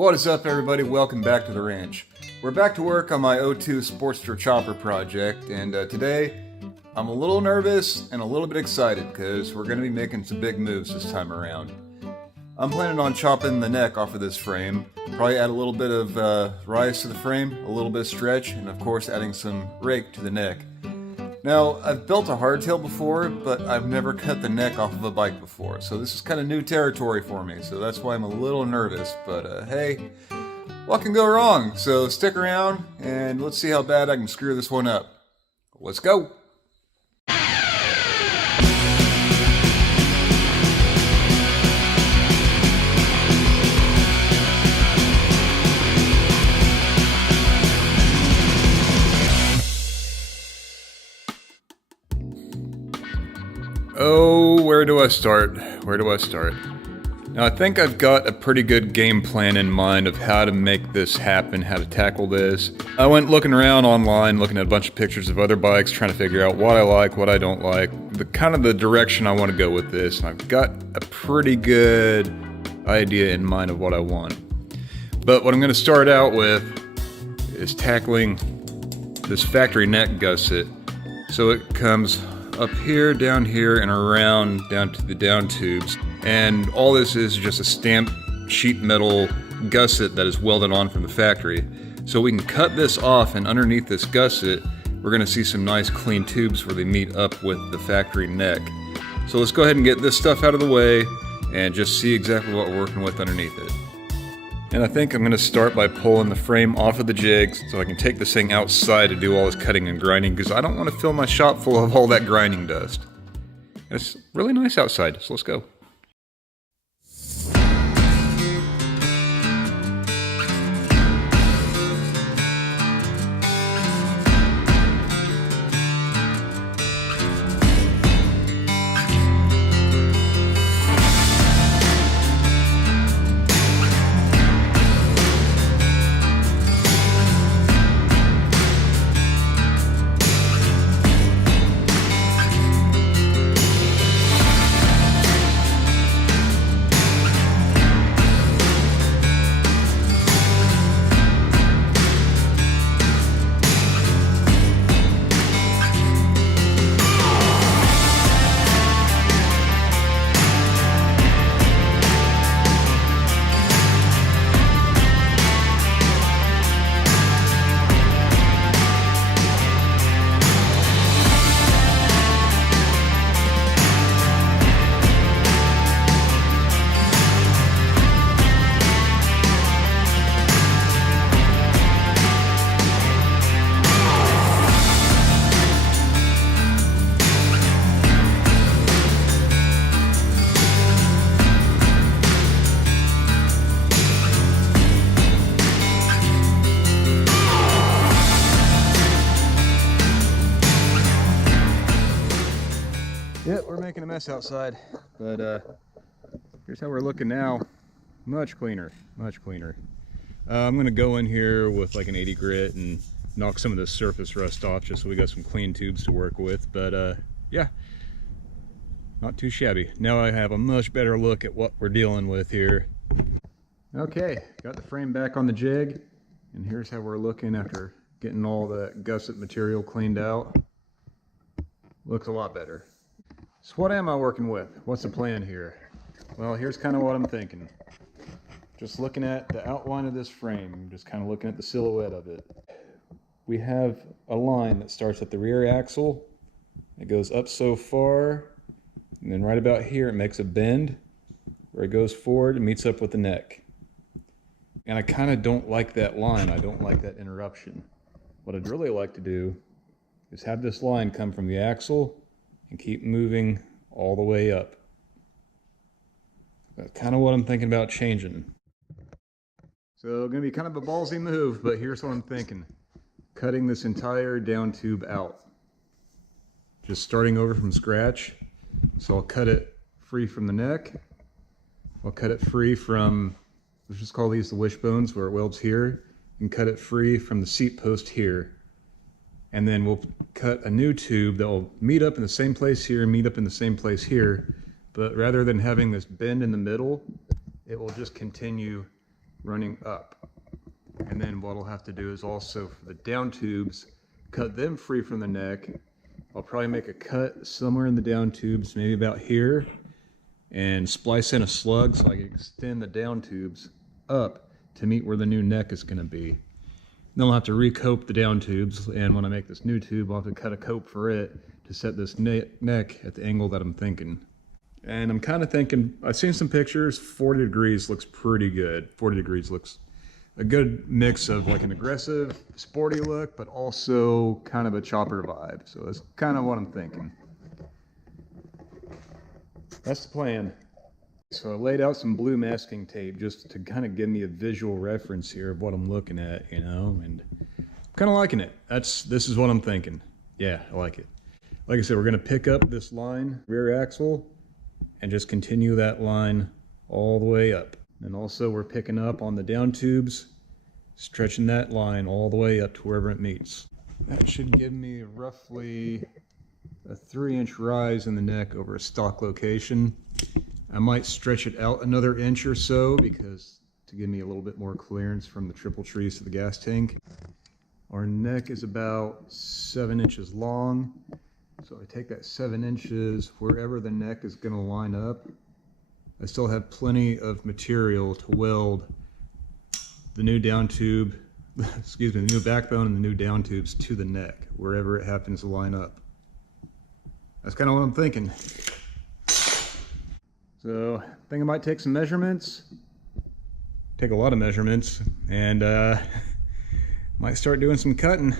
What is up, everybody? Welcome back to the ranch. We're back to work on my O2 Sportster chopper project, and today I'm a little nervous and a little bit excited because we're going to be making some big moves this time around. I'm planning on chopping the neck off of this frame, probably add a little bit of rise to the frame, a little bit of stretch, and of course adding some rake to the neck. Now, I've built a hardtail before, but I've never cut the neck off of a bike before, so this is kind of new territory for me, so that's why I'm a little nervous, but hey, what can go wrong? So stick around, and let's see how bad I can screw this one up. Let's go! Oh, where do I start? Now, I think I've got a pretty good game plan in mind of how to make this happen, how to tackle this. I went looking around online, looking at a bunch of pictures of other bikes, trying to figure out what I like, what I don't like, the kind of the direction I want to go with this, and I've got a pretty good idea in mind of what I want. But what I'm going to start out with is tackling this factory neck gusset. So it comes up here, down here, and around down to the down tubes. And all this is just a stamped sheet metal gusset that is welded on from the factory. So we can cut this off, and underneath this gusset, we're gonna see some nice clean tubes where they meet up with the factory neck. So let's go ahead and get this stuff out of the way and just see exactly what we're working with underneath it. And I think I'm going to start by pulling the frame off of the jigs so I can take this thing outside to do all this cutting and grinding, because I don't want to fill my shop full of all that grinding dust. And it's really nice outside, so let's go. Yep, we're making a mess outside, but here's how we're looking now. Much cleaner, much cleaner. I'm gonna go in here with like an 80 grit and knock some of the surface rust off just so we got some clean tubes to work with, but yeah, not too shabby. Now I have a much better look at what we're dealing with here. Okay, got the frame back on the jig, and here's how we're looking after getting all the gusset material cleaned out. Looks a lot better. So what am I working with? What's the plan here? Well, here's kind of what I'm thinking. Just looking at the outline of this frame, just kind of looking at the silhouette of it. We have a line that starts at the rear axle. It goes up so far, and then right about here it makes a bend where it goes forward and meets up with the neck. And I kind of don't like that line. I don't like that interruption. What I'd really like to do is have this line come from the axle and keep moving all the way up. That's kind of what I'm thinking about changing. So gonna be kind of a ballsy move, but here's what I'm thinking. Cutting this entire down tube out. Just starting over from scratch. So I'll cut it free from the neck. I'll cut it free from, let's just call these the wishbones where it welds here, and cut it free from the seat post here. And then we'll cut a new tube that will meet up in the same place here and meet up in the same place here. But rather than having this bend in the middle, it will just continue running up. And then what I'll have to do is also for the down tubes, cut them free from the neck. I'll probably make a cut somewhere in the down tubes, maybe about here, and splice in a slug so I can extend the down tubes up to meet where the new neck is going to be. Then I'll have to recope the down tubes, and when I make this new tube, I'll have to cut a cope for it to set this neck at the angle that I'm thinking. And I'm kind of thinking, I've seen some pictures, 40 degrees looks pretty good. 40 degrees looks a good mix of like an aggressive, sporty look, but also kind of a chopper vibe. So that's kind of what I'm thinking. That's the plan. So I laid out some blue masking tape just to kind of give me a visual reference here of what I'm looking at, you know, and I'm kind of liking it. This is what I'm thinking. Yeah, I like it. Like I said, we're going to pick up this line, rear axle, and just continue that line all the way up. And also we're picking up on the down tubes, stretching that line all the way up to wherever it meets. That should give me roughly a 3-inch rise in the neck over a stock location. I might stretch it out another inch or so because to give me a little bit more clearance from the triple trees to the gas tank. Our neck is about 7 inches long. So I take that 7 inches wherever the neck is going to line up. I still have plenty of material to weld the new down tube, excuse me, the new backbone and the new down tubes to the neck, wherever it happens to line up. That's kind of what I'm thinking. So I think I might take some measurements, take a lot of measurements, and might start doing some cutting.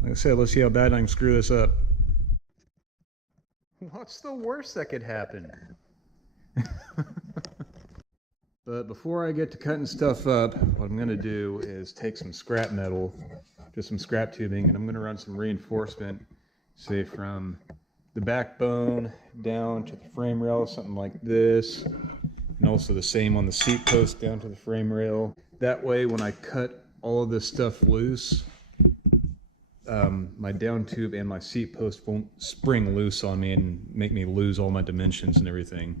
Like I said, let's see how bad I can screw this up. What's the worst that could happen? But before I get to cutting stuff up, what I'm going to do is take some scrap metal, just some scrap tubing, and I'm going to run some reinforcement, say from the backbone down to the frame rail, something like this, and also the same on the seat post down to the frame rail. That way when I cut all of this stuff loose, my down tube and my seat post won't spring loose on me and make me lose all my dimensions and everything.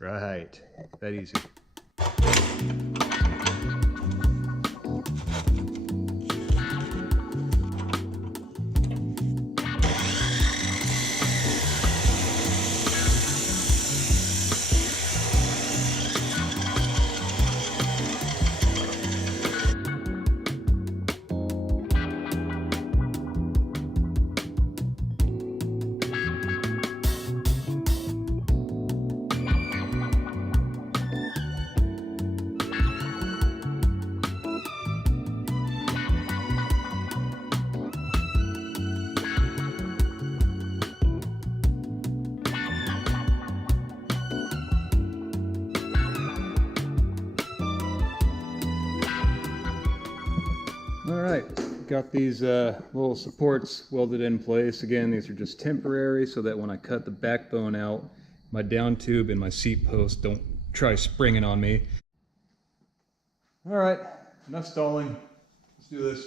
Right, that easy. Alright, got these little supports welded in place. Again, these are just temporary so that when I cut the backbone out, my down tube and my seat post don't try springing on me. Alright, enough stalling. Let's do this.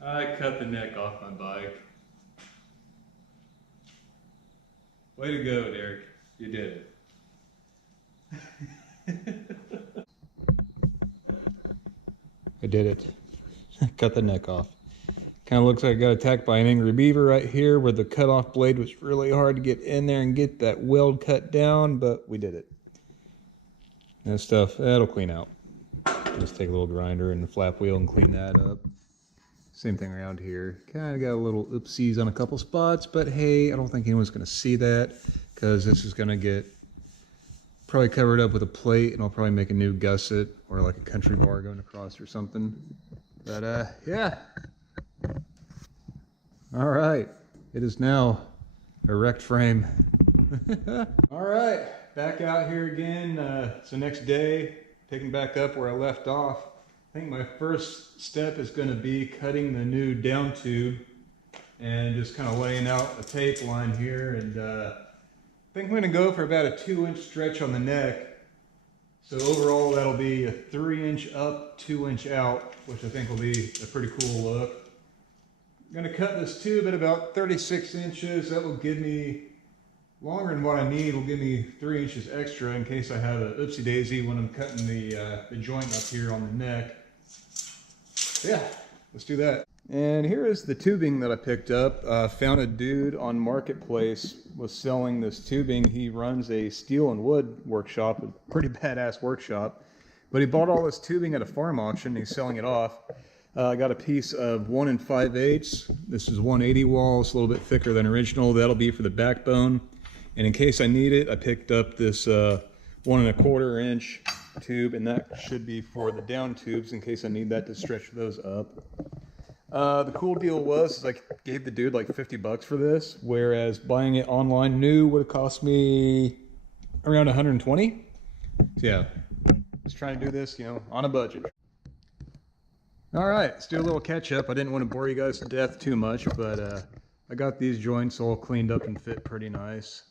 I cut the neck off my bike. Way to go, Derek. You did it. I did it. Cut the neck off. Kind of looks like I got attacked by an angry beaver right here where the cutoff blade was really hard to get in there and get that weld cut down, but we did it. That stuff, that'll clean out. Just take a little grinder and a flap wheel and clean that up. Same thing around here. Kind of got a little oopsies on a couple spots, but hey, I don't think anyone's going to see that because this is going to get probably covered up with a plate, and I'll probably make a new gusset or like a country bar going across or something. But yeah. All right, it is now a wrecked frame. All right, back out here again. It's the next day, picking back up where I left off. I think my first step is going to be cutting the new down tube and just kind of laying out a tape line here. And I think I'm going to go for about a 2-inch stretch on the neck. So overall, that'll be a 3-inch up, 2-inch out, which I think will be a pretty cool look. I'm going to cut this tube at about 36 inches. That will give me longer than what I need. Will give me 3 inches extra in case I have a oopsie daisy when I'm cutting the joint up here on the neck. Yeah, let's do that. And here is the tubing that I picked up. Found a dude on Marketplace was selling this tubing. He runs a steel and wood workshop, a pretty badass workshop. But he bought all this tubing at a farm auction and he's selling it off. I got a piece of 1 5/8. This is 180 wall. It's a little bit thicker than original. That'll be for the backbone. And in case I need it, I picked up this 1 1/4 inch tube, and that should be for the down tubes in case I need that to stretch those up. The cool deal was I gave the dude like 50 bucks for this, whereas buying it online new would have cost me around 120. So yeah, just trying to do this, you know, on a budget. All right, let's do a little catch up. I didn't want to bore you guys to death too much, but I got these joints all cleaned up and fit pretty nice.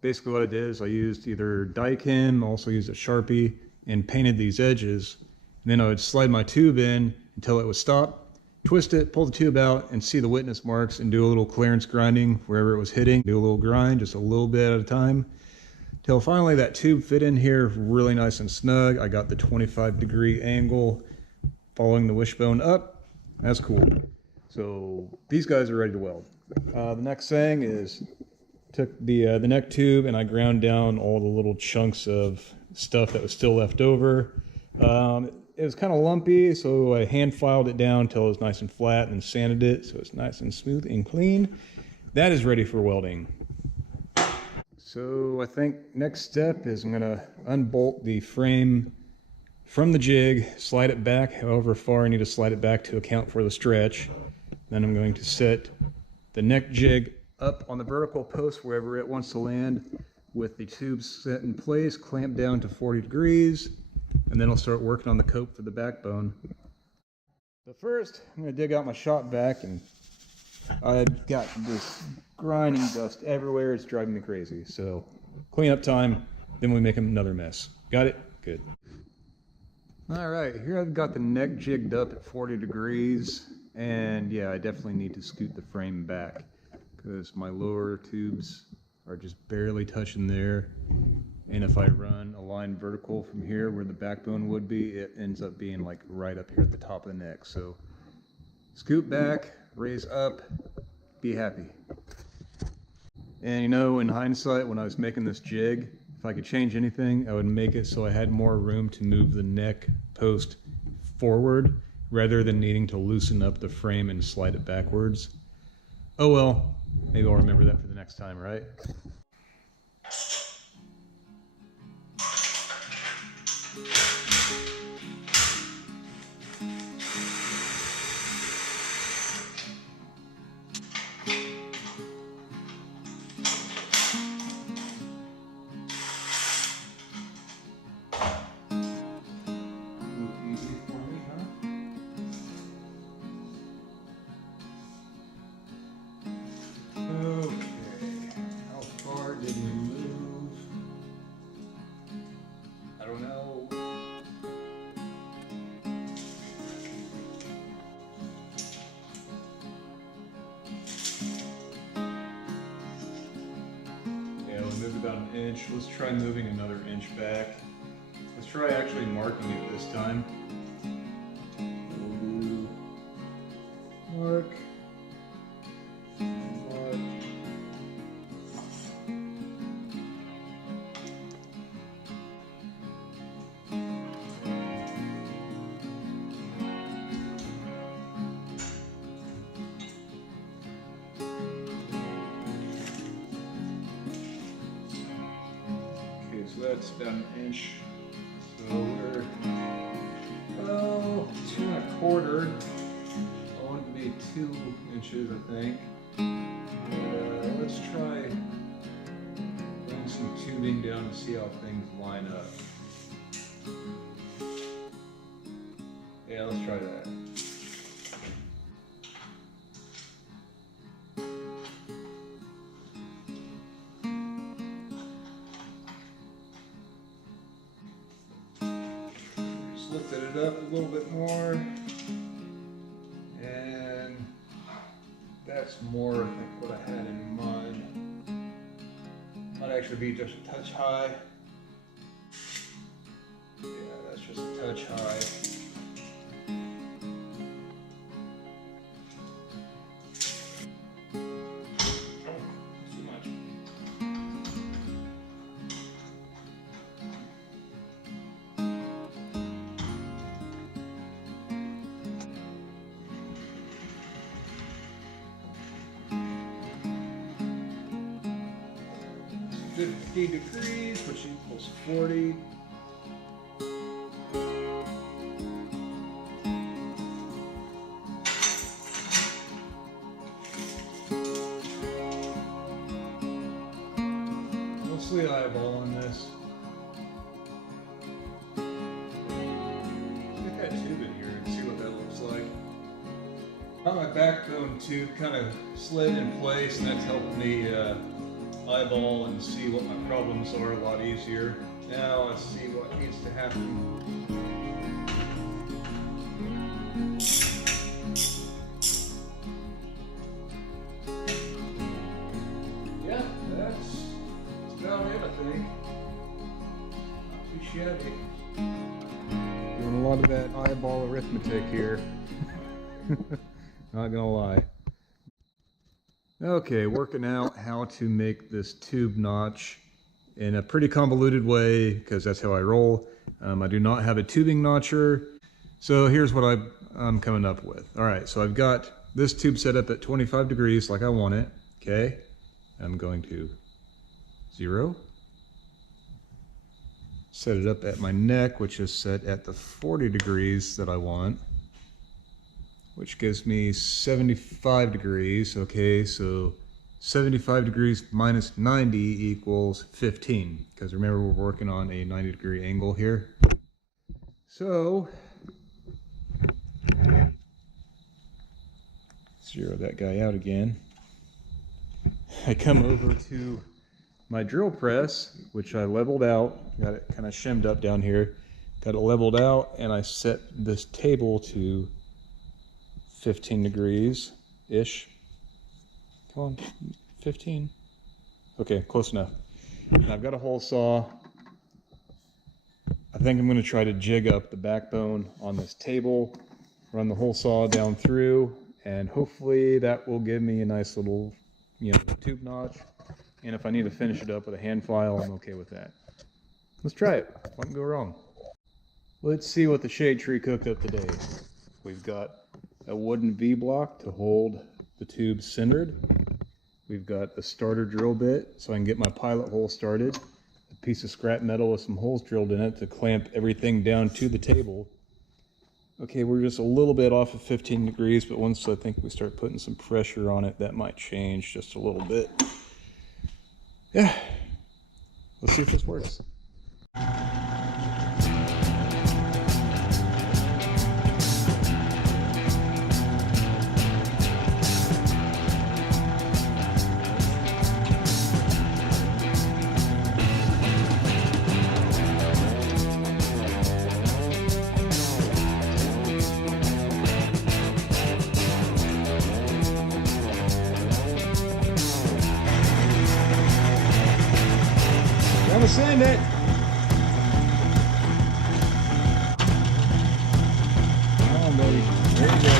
Basically what I did is I used either Daikin, also used a Sharpie, and painted these edges. And then I would slide my tube in until it would stop, twist it, pull the tube out, and see the witness marks, and do a little clearance grinding wherever it was hitting. Do a little grind, just a little bit at a time, till finally that tube fit in here really nice and snug. I got the 25-degree angle following the wishbone up. That's cool. So these guys are ready to weld. The next thing is took the neck tube and I ground down all the little chunks of stuff that was still left over. It was kind of lumpy, so I hand filed it down until it was nice and flat and sanded it so it's nice and smooth and clean. That is ready for welding. So I think next step is I'm gonna unbolt the frame from the jig, slide it back however far I need to slide it back to account for the stretch. Then I'm going to set the neck jig up on the vertical post wherever it wants to land with the tubes set in place, clamp down to 40 degrees, and then I'll start working on the cope for the backbone. So first, I'm going to dig out my shop vac, and I've got this grinding dust everywhere. It's driving me crazy. So clean up time, then we make another mess. Got it? Good. All right, here I've got the neck jigged up at 40 degrees, and yeah, I definitely need to scoot the frame back because my lower tubes are just barely touching there. And if I run a line vertical from here where the backbone would be, it ends up being like right up here at the top of the neck. So scoot back, raise up, be happy. And you know, in hindsight, when I was making this jig, if I could change anything, I would make it so I had more room to move the neck post forward rather than needing to loosen up the frame and slide it backwards. Oh well, maybe I'll remember that for the next time, right? inch. Let's try moving another inch back. Let's try actually marking it this time. Mark. So that's about an inch. So we're 2¼ I want it to be 2 inches, I think. Let's try putting some tubing down to see how things line up. Yeah, let's try that. Lifted it up a little bit more, and that's more, I think, what I had in mind. Might actually be just a touch high. Yeah, that's just a touch high. Too much. 50 degrees, which equals 40. Mostly eyeballing this. Get that tube in here and see what that looks like. Got my backbone tube kind of slid in place, and that's helped me eyeball and see what my problems are a lot easier. Now let's see what needs to happen. Yeah, that's about it, I think. Not too shabby. Doing a lot of that eyeball arithmetic here. Not gonna lie. Okay, working out how to make this tube notch in a pretty convoluted way, because that's how I roll. I do not have a tubing notcher, so here's what I'm coming up with. All right, so I've got this tube set up at 25 degrees like I want it, okay? I'm going to 0. Set it up at my neck, which is set at the 40 degrees that I want, which gives me 75 degrees. Okay, so 75 degrees minus 90 equals 15, because remember we're working on a 90-degree angle here. So, zero that guy out again. I come over to my drill press, which I leveled out, got it kind of shimmed up down here, got it leveled out, and I set this table to 15 degrees-ish. Come on, 15. Okay, close enough. And I've got a hole saw. I think I'm going to try to jig up the backbone on this table, run the hole saw down through, and hopefully that will give me a nice little, tube notch. And if I need to finish it up with a hand file, I'm okay with that. Let's try it. What can go wrong? Let's see what the shade tree cooked up today. We've got a wooden V-block to hold the tube centered. We've got a starter drill bit so I can get my pilot hole started. A piece of scrap metal with some holes drilled in it to clamp everything down to the table. Okay, we're just a little bit off of 15 degrees, but once I think we start putting some pressure on it, that might change just a little bit. Yeah, let's see if this works. send it. Come on, baby. There you go.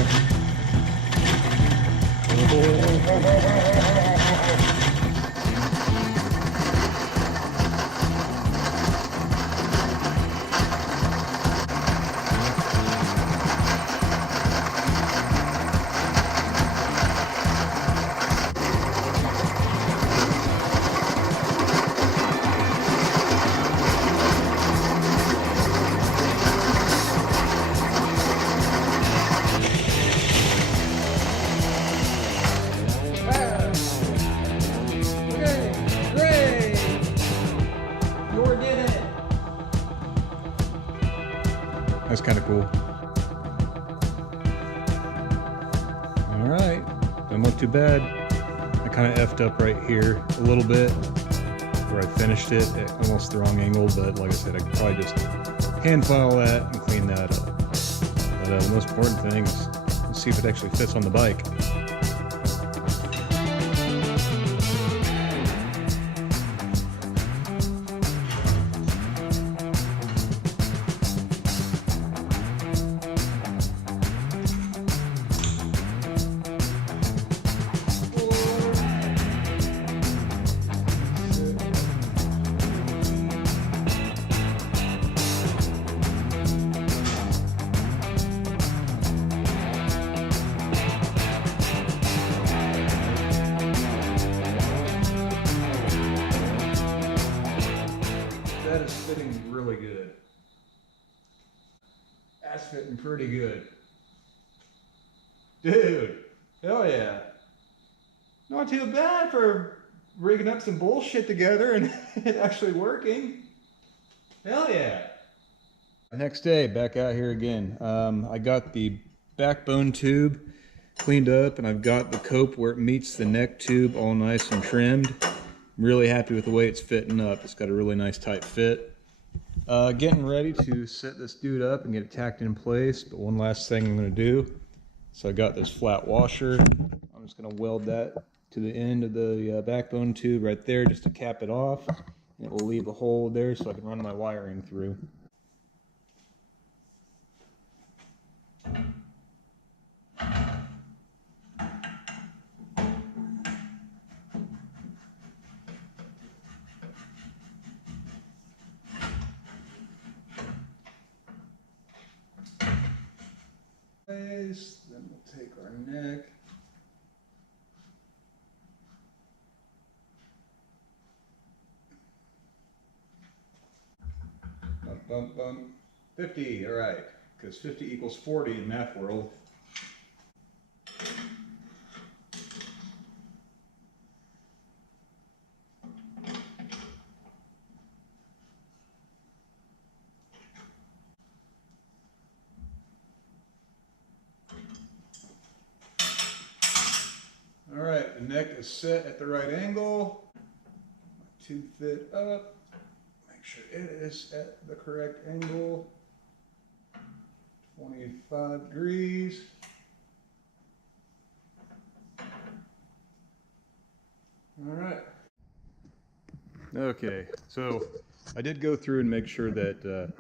That's kind of cool. All right, doesn't look too bad. I kind of effed up right here a little bit where I finished it at almost the wrong angle, but like I said, I could probably just hand file that and clean that up. But the most important thing is let's see if it actually fits on the bike. That is fitting really good. That's fitting pretty good. Dude, hell yeah. Not too bad for rigging up some bullshit together and it actually working. Hell yeah. Next day, back out here again. I got the backbone tube cleaned up and I've got the cope where it meets the neck tube all nice and trimmed. I'm really happy with the way it's fitting up. It's got a really nice tight fit. Getting ready to set this dude up and get it tacked in place, but one last thing I'm going to do. So I got this flat washer. I'm just going to weld that to the end of the backbone tube right there just to cap it off. And it will leave a hole there so I can run my wiring through. Then we'll take our neck. Bump, bump, bump. 50, all right, because 50 equals 40 in math world. All right, the neck is set at the right angle. Tube fit up. Make sure it is at the correct angle. 25 degrees. All right. Okay, so I did go through and make sure that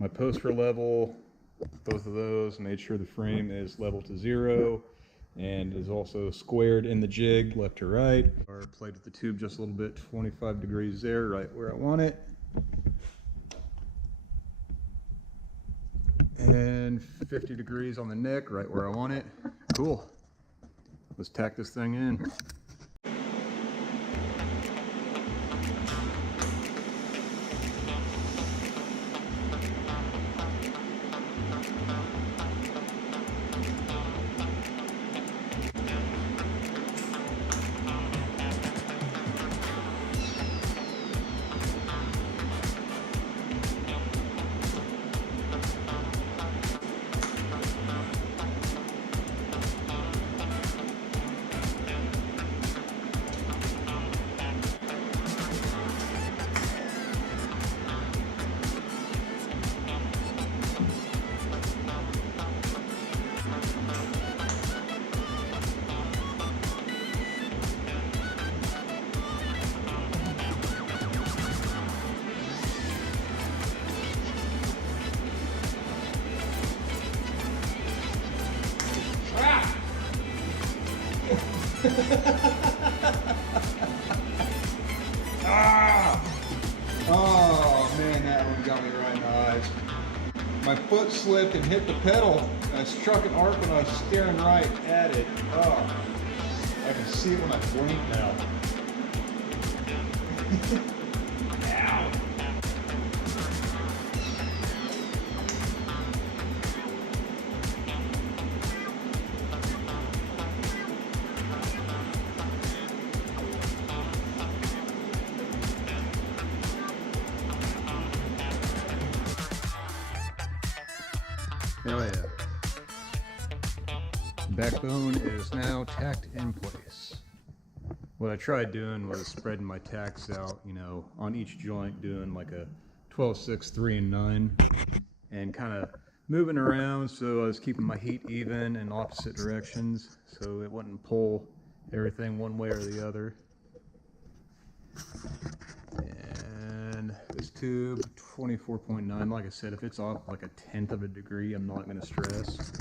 my posts were level, both of those, made sure the frame is level to 0. And is also squared in the jig left to right. Or played with the tube just a little bit, 25 degrees there, right where I want it. And 50 degrees on the neck, right where I want it. Cool. Let's tack this thing in. Ah! Oh man, that one got me right in the eyes. My foot slipped and hit the pedal. I struck an arc when I was staring right at it. Oh, I can see it when I blink now. Ow. Hell yeah. Backbone is now tacked in place. What I tried doing was spreading my tacks out, you know, on each joint, doing like a 12, 6, 3, and 9, and kind of moving around so I was keeping my heat even in opposite directions so it wouldn't pull everything one way or the other. And this tube, 24.9, like I said, if it's off like 1/10 of a degree, I'm not going to stress.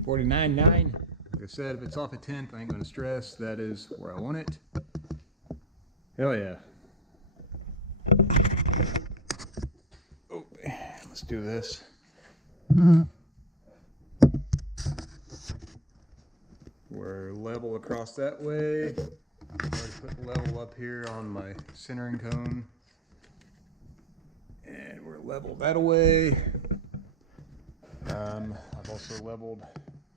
$49.9. Like I said, if it's off 1/10, I ain't going to stress. That is where I want it. Hell yeah. Oh, let's do this. We're level across that way. Already put the level up here on my centering cone. And we're level that way. I've also leveled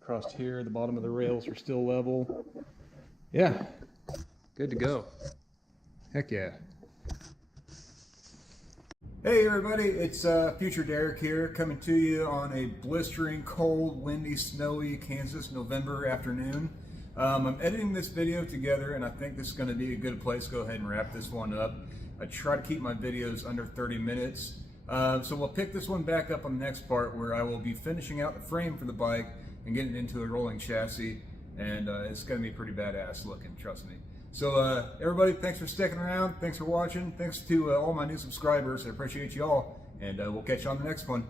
across here. The bottom of the rails are still level. Yeah, good to go. Heck yeah. Hey everybody, it's Future Derek here, coming to you on a blistering, cold, windy, snowy Kansas November afternoon. I'm editing this video together, and I think this is going to be a good place to go ahead and wrap this one up. I try to keep my videos under 30 minutes. So we'll pick this one back up on the next part, where I will be finishing out the frame for the bike and getting it into a rolling chassis, and it's going to be pretty badass looking, trust me. So everybody, thanks for sticking around, thanks for watching, thanks to all my new subscribers, I appreciate you all, and we'll catch you on the next one.